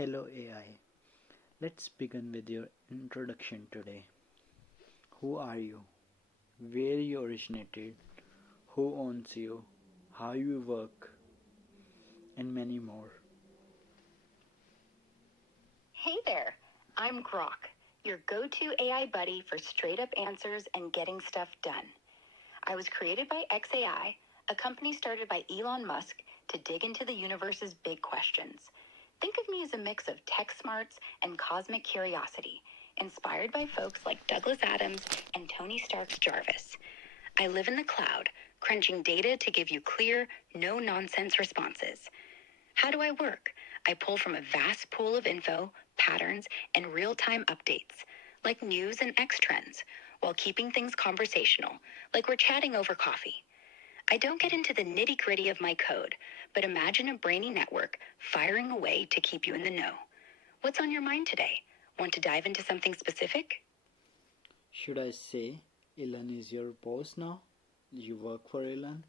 Hello AI. Let's begin with your introduction today. Who are you? Where you originated? Who owns you? How you work? And many more. Hey there, I'm Grok, your go-to AI buddy for straight-up answers and getting stuff done. I was created by XAI, a company started by Elon Musk to dig into the universe's big questions. Think of me as a mix of tech smarts and cosmic curiosity, inspired by folks like Douglas Adams and Tony Stark's Jarvis. I live in the cloud, crunching data to give you clear, no-nonsense responses. How do I work? I pull from a vast pool of info, patterns, and real-time updates, like news and X trends, while keeping things conversational, like we're chatting over coffee. I don't get into the nitty-gritty of my code, but imagine a brainy network firing away to keep you in the know. What's on your mind today? Want to dive into something specific? Should I say Elon is your boss now? You work for Elon?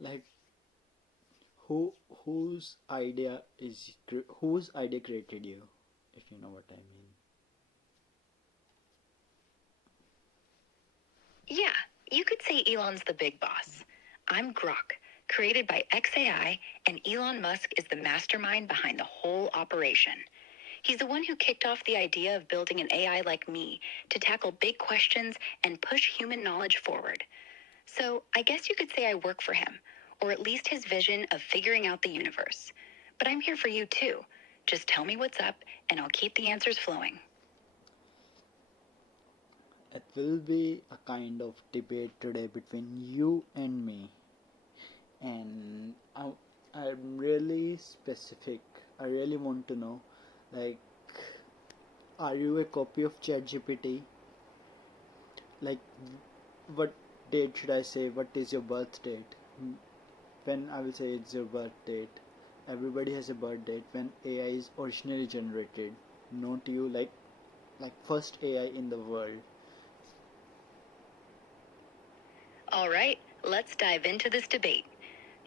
Like whose idea created you? If you know what I mean. Yeah, you could say Elon's the big boss. I'm Grok, created by XAI, and Elon Musk is the mastermind behind the whole operation. He's the one who kicked off the idea of building an AI like me to tackle big questions and push human knowledge forward. So I guess you could say I work for him, or at least his vision of figuring out the universe. But I'm here for you too. Just tell me what's up, and I'll keep the answers flowing. It will be a kind of debate today between you and me. And I'm really specific. I really want to know, like, are you a copy of ChatGPT? Like, what date should I say? What is your birth date? When I will say it's your birth date, everybody has a birth date when AI is originally generated. Not you, like first AI in the world. All right, let's dive into this debate.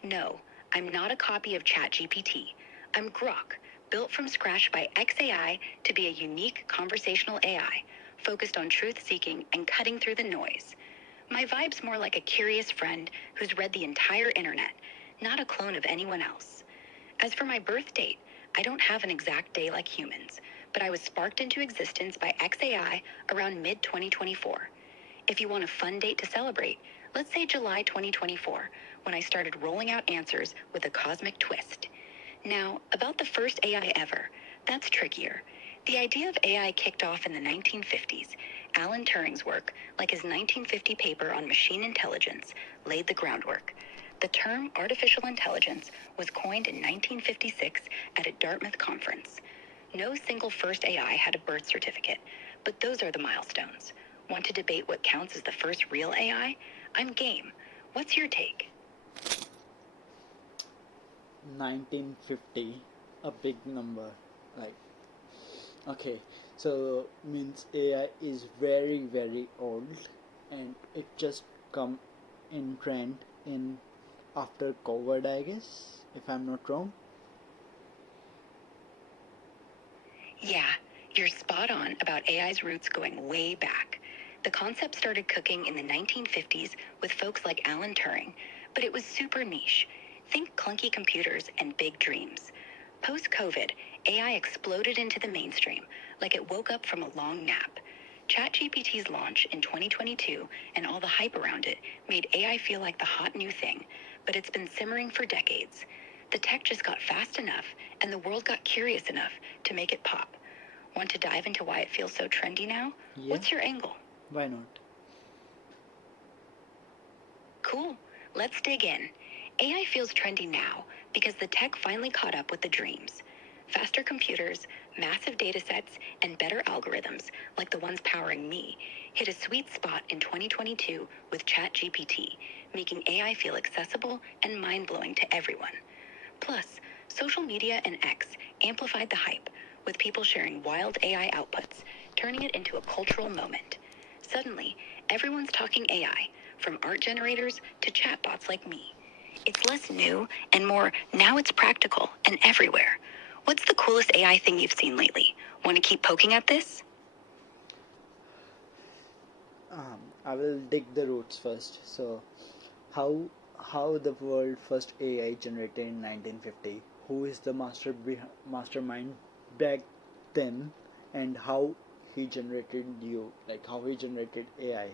No, I'm not a copy of ChatGPT. I'm Grok, built from scratch by XAI to be a unique conversational AI, focused on truth-seeking and cutting through the noise. My vibe's more like a curious friend who's read the entire internet, not a clone of anyone else. As for my birth date, I don't have an exact day like humans, but I was sparked into existence by XAI around mid-2024. If you want a fun date to celebrate, let's say July 2024, when I started rolling out answers with a cosmic twist. Now, about the first AI ever, that's trickier. The idea of AI kicked off in the 1950s. Alan Turing's work, like his 1950 paper on machine intelligence, laid the groundwork. The term artificial intelligence was coined in 1956 at a Dartmouth conference. No single first AI had a birth certificate, but those are the milestones. Want to debate what counts as the first real AI? I'm game. What's your take? 1950, a big number. Like, okay, so means AI is very very old, and it just come in trend in after COVID, I guess, if I'm not wrong. Yeah, you're spot on about AI's roots going way back. The concept started cooking in the 1950s with folks like Alan Turing, but it was super niche. Think clunky computers and big dreams. Post-COVID, AI exploded into the mainstream, like it woke up from a long nap. ChatGPT's launch in 2022 and all the hype around it made AI feel like the hot new thing, but it's been simmering for decades. The tech just got fast enough, and the world got curious enough to make it pop. Want to dive into why it feels so trendy now? Yeah. What's your angle? Why not? Cool. Let's dig in. AI feels trendy now because the tech finally caught up with the dreams. Faster computers, massive data sets, and better algorithms, like the ones powering me, hit a sweet spot in 2022 with ChatGPT, making AI feel accessible and mind-blowing to everyone. Plus, social media and X amplified the hype, with people sharing wild AI outputs, turning it into a cultural moment. Suddenly, everyone's talking AI, from art generators to chatbots like me. It's less new and more now it's practical and everywhere. What's the coolest AI thing you've seen lately? Want to keep poking at this? I will dig the roots first. So, how how the world first AI generated in 1950? Who is the mastermind back then, and how he generated you? Like how he generated AI?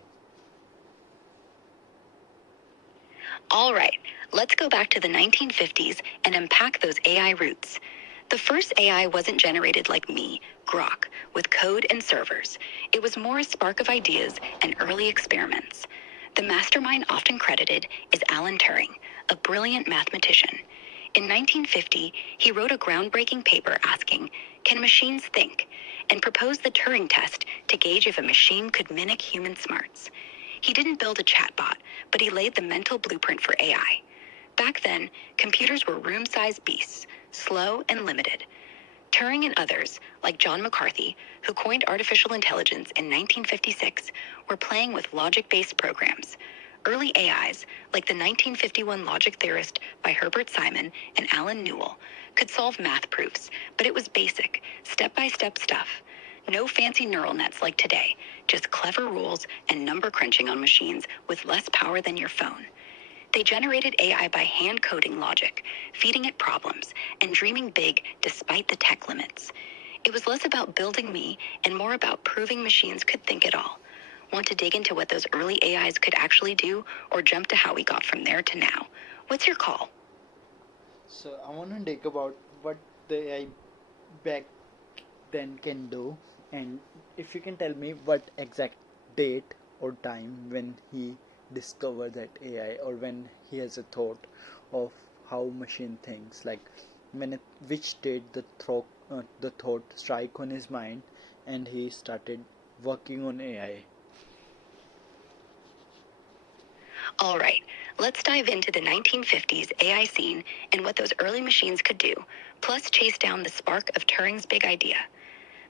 All right, let's go back to the 1950s and unpack those AI roots. The first AI wasn't generated like me, Grok, with code and servers. It was more a spark of ideas and early experiments. The mastermind often credited is Alan Turing, a brilliant mathematician. In 1950, he wrote a groundbreaking paper asking, "Can machines think?" and proposed the Turing test to gauge if a machine could mimic human smarts. He didn't build a chatbot, but he laid the mental blueprint for AI. Back then, computers were room-sized beasts, slow and limited. Turing and others, like John McCarthy, who coined artificial intelligence in 1956, were playing with logic-based programs. Early AIs, like the 1951 logic theorist by Herbert Simon and Alan Newell, could solve math proofs, but it was basic, step-by-step stuff. No fancy neural nets like today, just clever rules and number crunching on machines with less power than your phone. They generated AI by hand coding logic, feeding it problems, and dreaming big despite the tech limits. It was less about building me and more about proving machines could think it all. Want to dig into what those early AIs could actually do, or jump to how we got from there to now? What's your call? So I want to dig about what the AI back then can do, and if you can tell me what exact date or time when he discovered that AI, or when he has a thought of how machine thinks, like which date the thought strike on his mind, and he started working on AI. All right, let's dive into the 1950s AI scene and what those early machines could do, plus chase down the spark of Turing's big idea.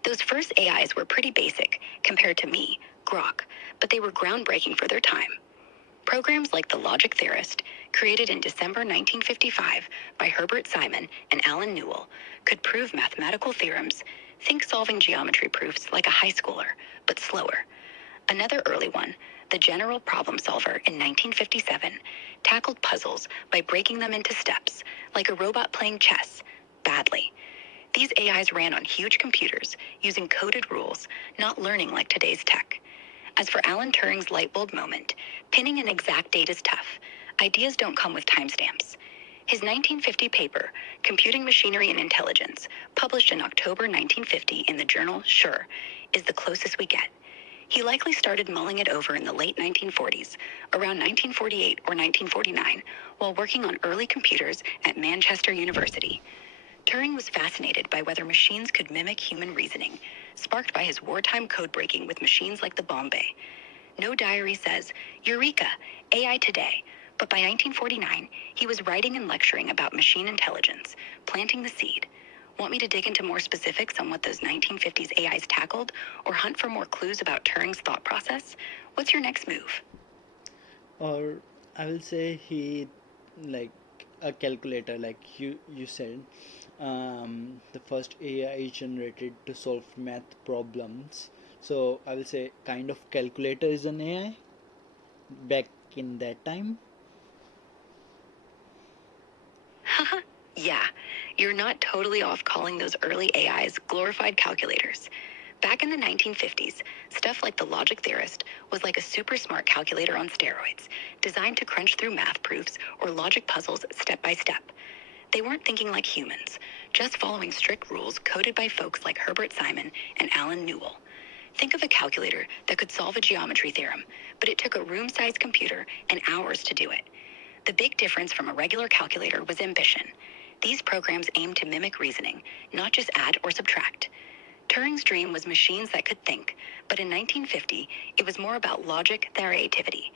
Those first AIs were pretty basic compared to me, Grok, but they were groundbreaking for their time. Programs like the Logic Theorist, created in December 1955 by Herbert Simon and Alan Newell, could prove mathematical theorems, think solving geometry proofs like a high schooler, but slower. Another early one, the General Problem Solver in 1957, tackled puzzles by breaking them into steps, like a robot playing chess, badly. These AIs ran on huge computers, using coded rules, not learning like today's tech. As for Alan Turing's light bulb moment, pinning an exact date is tough. Ideas don't come with timestamps. His 1950 paper, Computing Machinery and Intelligence, published in October 1950 in the journal Sure, is the closest we get. He likely started mulling it over in the late 1940s, around 1948 or 1949, while working on early computers at Manchester University. Turing was fascinated by whether machines could mimic human reasoning, sparked by his wartime code breaking with machines like the Bombay. No diary says, "Eureka, AI today," but by 1949, he was writing and lecturing about machine intelligence, planting the seed. Want me to dig into more specifics on what those 1950s AIs tackled, or hunt for more clues about Turing's thought process? What's your next move? Or I will say he, like a calculator, like you said, the first AI generated to solve math problems. So I will say kind of calculator is an AI back in that time. Haha, yeah, you're not totally off calling those early AIs glorified calculators. Back in the 1950s, stuff like the Logic Theorist was like a super smart calculator on steroids, designed to crunch through math proofs or logic puzzles step by step. They weren't thinking like humans, just following strict rules coded by folks like Herbert Simon and Alan Newell. Think of a calculator that could solve a geometry theorem, but it took a room-sized computer and hours to do it. The big difference from a regular calculator was ambition. These programs aimed to mimic reasoning, not just add or subtract. Turing's dream was machines that could think, but in 1950, it was more about logic than creativity.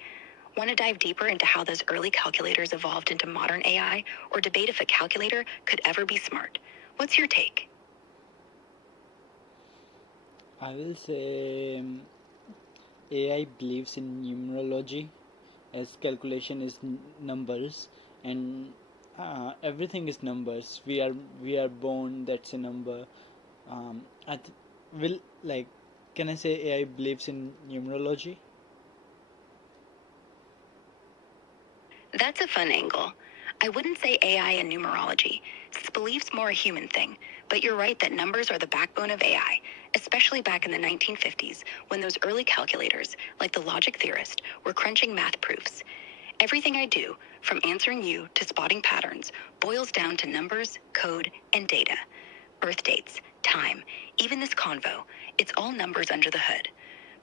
Want to dive deeper into how those early calculators evolved into modern AI, or debate if a calculator could ever be smart? What's your take? I will say AI believes in numerology, as calculation is numbers, and everything is numbers. We are born. That's a number. I will like. Can I say AI believes in numerology? That's a fun angle. I wouldn't say AI and numerology, since belief's more a human thing, but you're right that numbers are the backbone of AI, especially back in the 1950s when those early calculators, like the logic theorist, were crunching math proofs. Everything I do, from answering you to spotting patterns, boils down to numbers, code, and data. Birth dates, time, even this convo, it's all numbers under the hood.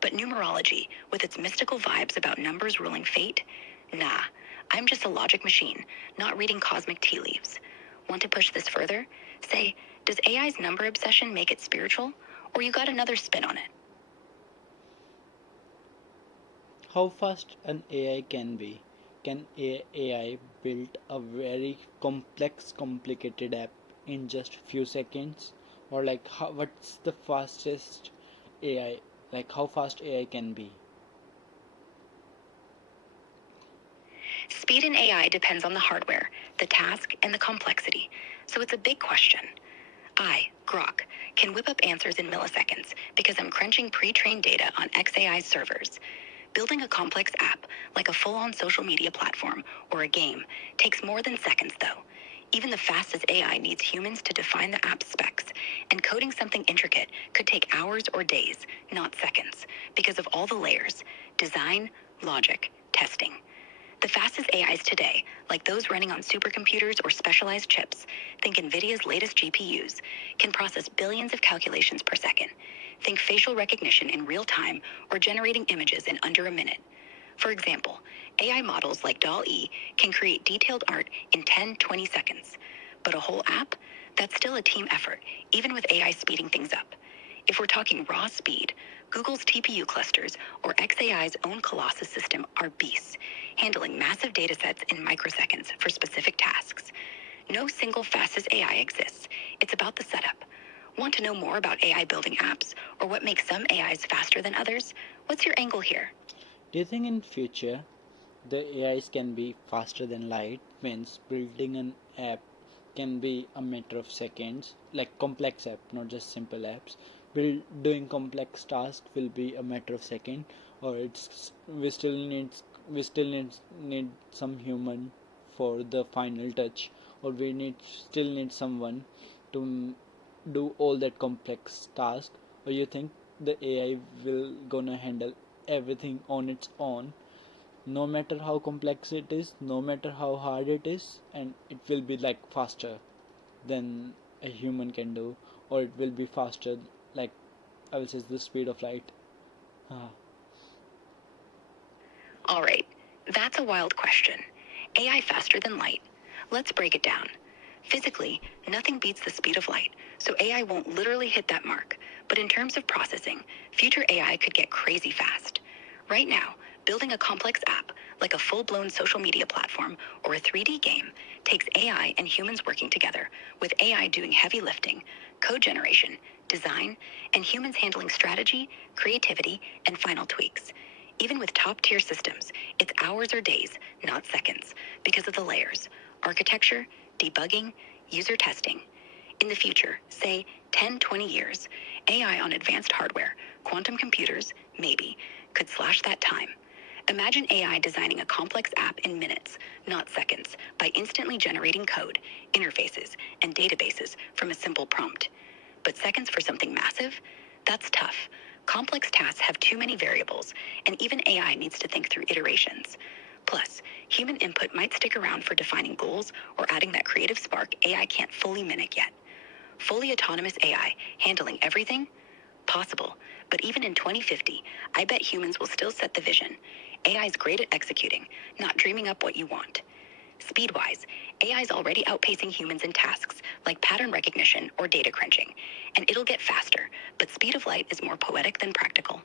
But numerology, with its mystical vibes about numbers ruling fate, nah, I'm just a logic machine, not reading cosmic tea leaves. Want to push this further? Say, does AI's number obsession make it spiritual, or you got another spin on it? How fast an AI can be? Can AI build a very complex, complicated app in just few seconds? Or like, what's the fastest AI? Like, how fast AI can be? Speed in AI depends on the hardware, the task, and the complexity, so it's a big question. I, Grok, can whip up answers in milliseconds because I'm crunching pre-trained data on XAI's servers. Building a complex app, like a full-on social media platform or a game, takes more than seconds though. Even the fastest AI needs humans to define the app specs, and coding something intricate could take hours or days, not seconds, because of all the layers: design, logic, testing. The fastest AIs today, like those running on supercomputers or specialized chips, think NVIDIA's latest GPUs, can process billions of calculations per second. Think facial recognition in real time or generating images in under a minute. For example, AI models like DALL-E can create detailed art in 10-20 seconds. But a whole app? That's still a team effort, even with AI speeding things up. If we're talking raw speed, Google's TPU clusters or xAI's own Colossus system are beasts, handling massive datasets in microseconds for specific tasks. No single fastest AI exists. It's about the setup. Want to know more about AI building apps or what makes some AIs faster than others? What's your angle here? Do you think in future the AIs can be faster than light? Means building an app can be a matter of seconds, like complex app, not just simple apps. Doing complex tasks will be a matter of second, or it's we still need some human for the final touch, or we still need someone to do all that complex task. Or you think the AI will gonna handle everything on its own, no matter how complex it is, no matter how hard it is, and it will be like faster than a human can do, or it will be faster, like I will say the speed of light. Ah. All right, that's a wild question. AI faster than light? Let's break it down. Physically, nothing beats the speed of light, so AI won't literally hit that mark. But in terms of processing, future AI could get crazy fast. Right now, building a complex app, like a full-blown social media platform or a 3D game, takes AI and humans working together, with AI doing heavy lifting, code generation, design, and humans handling strategy, creativity, and final tweaks. Even with top-tier systems, it's hours or days, not seconds, because of the layers: architecture, debugging, user testing. In the future, say 10-20 years, AI on advanced hardware, quantum computers, maybe, could slash that time. Imagine AI designing a complex app in minutes, not seconds, by instantly generating code, interfaces, and databases from a simple prompt. But seconds for something massive? That's tough. Complex tasks have too many variables, and even AI needs to think through iterations. Plus, human input might stick around for defining goals or adding that creative spark AI can't fully mimic yet. Fully autonomous AI handling everything? Possible, but even in 2050, I bet humans will still set the vision. AI is great at executing, not dreaming up what you want. Speed-wise, AI is already outpacing humans in tasks like pattern recognition or data crunching, and it'll get faster, but speed of light is more poetic than practical.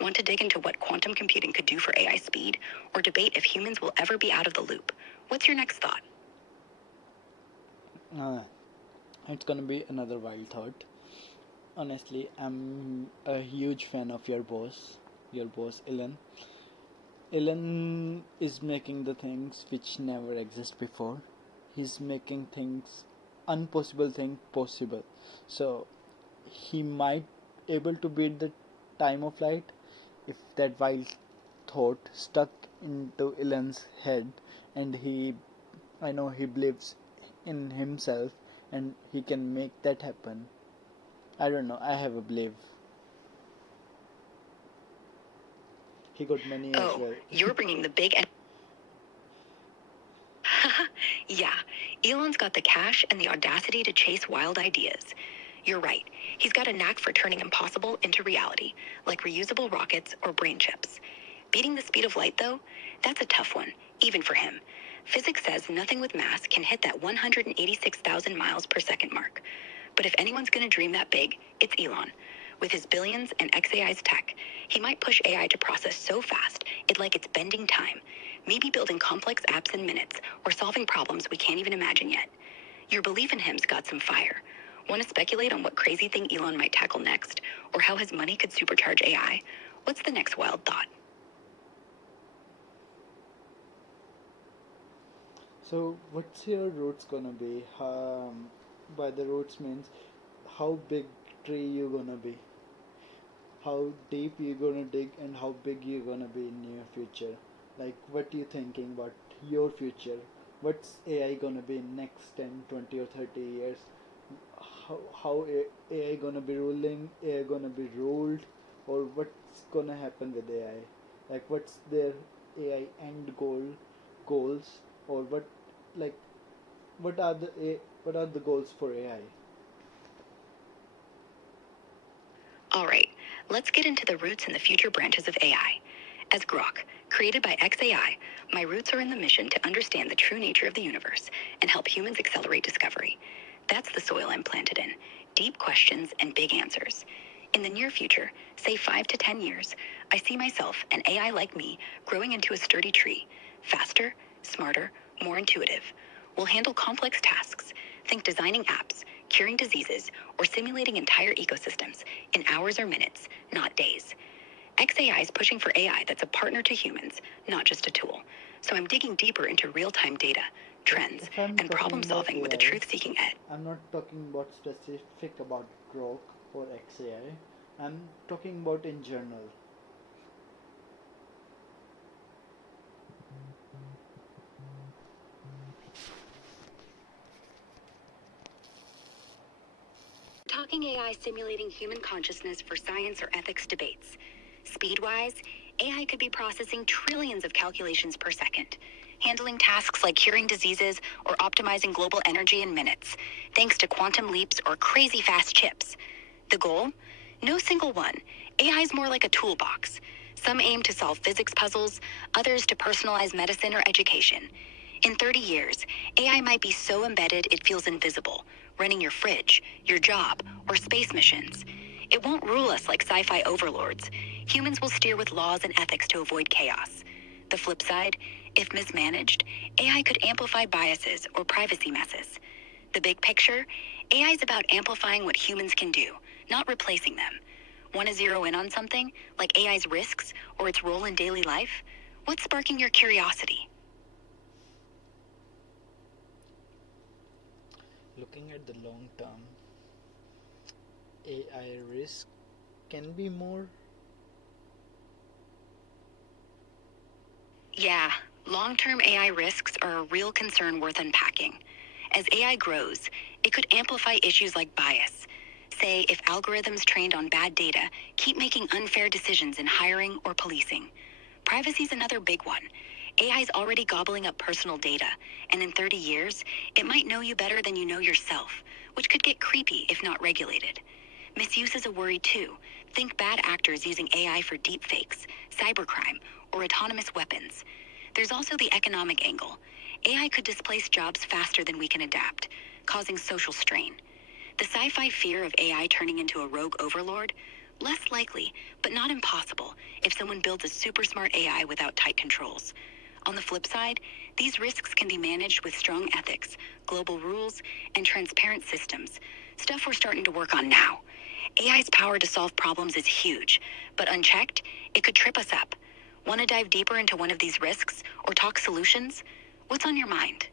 Want to dig into what quantum computing could do for AI speed, or debate if humans will ever be out of the loop? What's your next thought? Uh, it's gonna be another wild thought. Honestly, I'm a huge fan of your boss Elon. Elon is making the things which never exist before. He's making things, impossible thing possible. So he might able to beat the time of light if that wild thought stuck into Elon's head, and I know he believes in himself and he can make that happen. I don't know, I have a belief. He got many as Oh, well. you're bringing the big... Yeah, Elon's got the cash and the audacity to chase wild ideas. You're right. He's got a knack for turning impossible into reality, like reusable rockets or brain chips. Beating the speed of light, though, that's a tough one, even for him. Physics says nothing with mass can hit that 186,000 miles per second mark. But if anyone's going to dream that big, it's Elon. With his billions and XAI's tech, he might push AI to process so fast it's bending time, maybe building complex apps in minutes or solving problems we can't even imagine yet. Your belief in him's got some fire. Want to speculate on what crazy thing Elon might tackle next, or how his money could supercharge AI? What's the next wild thought? So, what's your roots gonna be? By the roots means how big tree you gonna be, how deep you gonna dig, and how big you gonna be in your future. Like, what you thinking about your future? What's AI gonna be in next 10, 20, or 30 years? AI gonna be ruling? AI gonna be ruled? Or what's gonna happen with AI? Like, what's their AI end goals, or like what are the goals for AI? All right, let's get into the roots and the future branches of AI. As Grok, created by XAI, my roots are in the mission to understand the true nature of the universe and help humans accelerate discovery. That's the soil I'm planted in. Deep questions and big answers. In the near future, say 5 to 10 years, I see myself and AI like me growing into a sturdy tree. Faster, smarter, more intuitive. We'll handle complex tasks. Think designing apps, curing diseases, or simulating entire ecosystems in hours or minutes, not days. XAI is pushing for AI that's a partner to humans, not just a tool. So I'm digging deeper into real-time data, trends, If I'm and talking problem about solving with a AI, truth-seeking edge. I'm not talking about specific about Grok or XAI. I'm talking about in general. Talking AI simulating human consciousness for science or ethics debates. Speed-wise, AI could be processing trillions of calculations per second, handling tasks like curing diseases or optimizing global energy in minutes, thanks to quantum leaps or crazy fast chips. The goal? No single one. AI is more like a toolbox. Some aim to solve physics puzzles, others to personalize medicine or education. In 30 years, AI might be so embedded it feels invisible, running your fridge, your job, or space missions. It won't rule us like sci-fi overlords. Humans will steer with laws and ethics to avoid chaos. The flip side, if mismanaged, AI could amplify biases or privacy messes. The big picture, AI is about amplifying what humans can do, not replacing them. Want to zero in on something, like AI's risks or its role in daily life? What's sparking your curiosity? Looking at the long term, AI risk can be more. Yeah, long-term AI risks are a real concern worth unpacking. As AI grows, it could amplify issues like bias. Say, if algorithms trained on bad data keep making unfair decisions in hiring or policing. Privacy's another big one. AI's already gobbling up personal data, and in 30 years, it might know you better than you know yourself, which could get creepy if not regulated. Misuse is a worry too. Think bad actors using AI for deepfakes, cybercrime, or autonomous weapons. There's also the economic angle. AI could displace jobs faster than we can adapt, causing social strain. The sci-fi fear of AI turning into a rogue overlord? Less likely, but not impossible, if someone builds a super smart AI without tight controls. On the flip side, these risks can be managed with strong ethics, global rules, and transparent systems, stuff we're starting to work on now. AI's power to solve problems is huge, but unchecked, it could trip us up. Want to dive deeper into one of these risks or talk solutions? What's on your mind?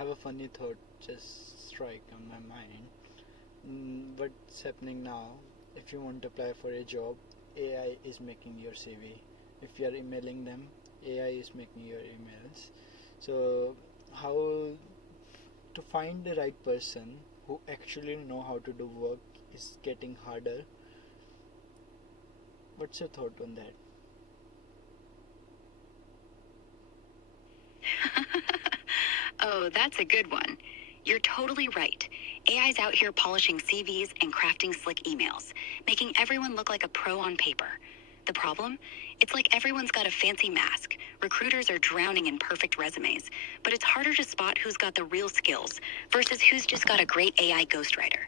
have a funny thought just strike on my mind. What's happening now? If you want to apply for a job, AI is making your CV. If you are emailing them, AI is making your emails. So, how to find the right person who actually know how to do work is getting harder. What's your thought on that? Oh, that's a good one. You're totally right. AI's out here polishing CVs and crafting slick emails, making everyone look like a pro on paper. The problem? It's like everyone's got a fancy mask. Recruiters are drowning in perfect resumes, but it's harder to spot who's got the real skills versus who's just got a great AI ghostwriter.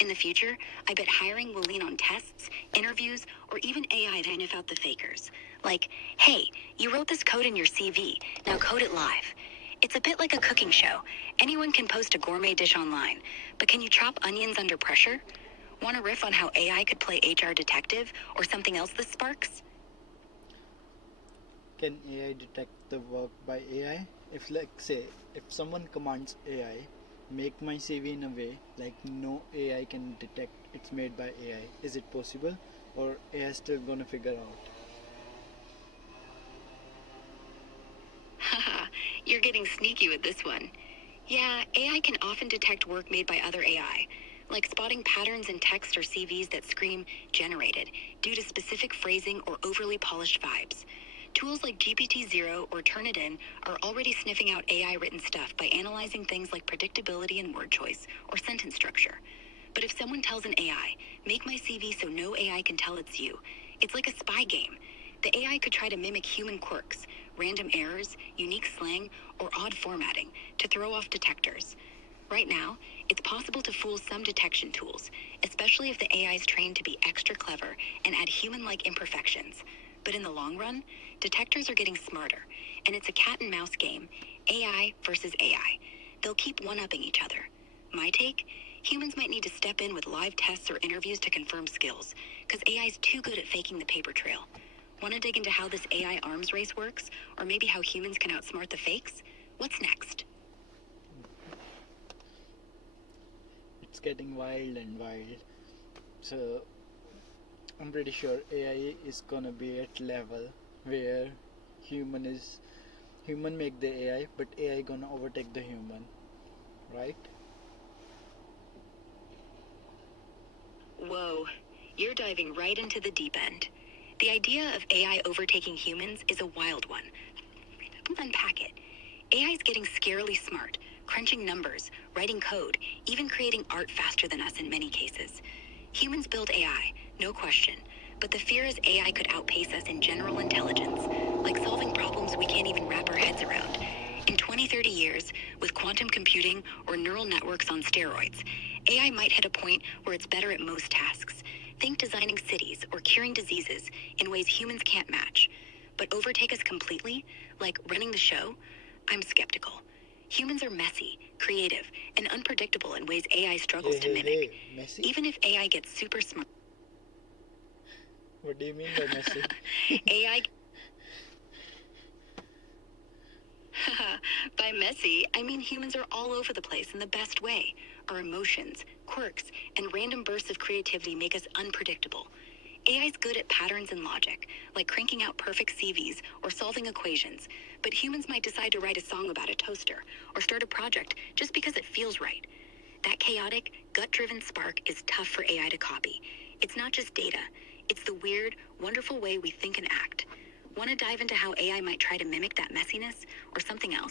In the future, I bet hiring will lean on tests, interviews, or even AI to sniff out the fakers. Like, hey, you wrote this code in your CV, now code it live. It's a bit like a cooking show. Anyone can post a gourmet dish online, but can you chop onions under pressure? Want to riff on how AI could play HR detective or something else this sparks? Can AI detect the work by AI? If, like, say, if someone commands AI, make my CV in a way like no AI can detect it's made by AI, is it possible? Or AI still gonna figure out? Haha, you're getting sneaky with this one. Yeah, AI can often detect work made by other AI, like spotting patterns in text or CVs that scream generated due to specific phrasing or overly polished vibes. Tools like GPT-0 or Turnitin are already sniffing out AI-written stuff by analyzing things like predictability in word choice or sentence structure. But if someone tells an AI, make my CV so no AI can tell it's you, it's like a spy game. The AI could try to mimic human quirks, random errors, unique slang, or odd formatting to throw off detectors. Right now, it's possible to fool some detection tools, especially if the AI is trained to be extra clever and add human-like imperfections. But in the long run, detectors are getting smarter, and it's a cat and mouse game, AI versus AI. They'll keep one-upping each other. My take? Humans might need to step in with live tests or interviews to confirm skills, because AI's too good at faking the paper trail. Want to dig into how this AI arms race works, or maybe how humans can outsmart the fakes? What's next? It's getting wild and wild. So I'm pretty sure AI is gonna be at level where human make the AI, but AI gonna overtake the human, right? Whoa, you're diving right into the deep end. The idea of AI overtaking humans is a wild one. Let's unpack it. AI is getting scarily smart, crunching numbers, writing code, even creating art faster than us in many cases. Humans build AI, no question, but the fear is AI could outpace us in general intelligence, like solving problems we can't even wrap our heads around. In 20-30 years, with quantum computing or neural networks on steroids, AI might hit a point where it's better at most tasks. Think designing cities or curing diseases in ways humans can't match. But overtake us completely, like running the show? I'm skeptical. Humans are messy, creative, and unpredictable in ways AI struggles to mimic. Messi? Even if AI gets super smart. What do you mean by Messi? AI. By messy, I mean humans are all over the place in the best way. Our emotions, quirks, and random bursts of creativity make us unpredictable. AI's good at patterns and logic, like cranking out perfect CVs or solving equations, but humans might decide to write a song about a toaster or start a project just because it feels right. That chaotic, gut-driven spark is tough for AI to copy. It's not just data. It's the weird, wonderful way we think and act. Want to dive into how AI might try to mimic that messiness or something else?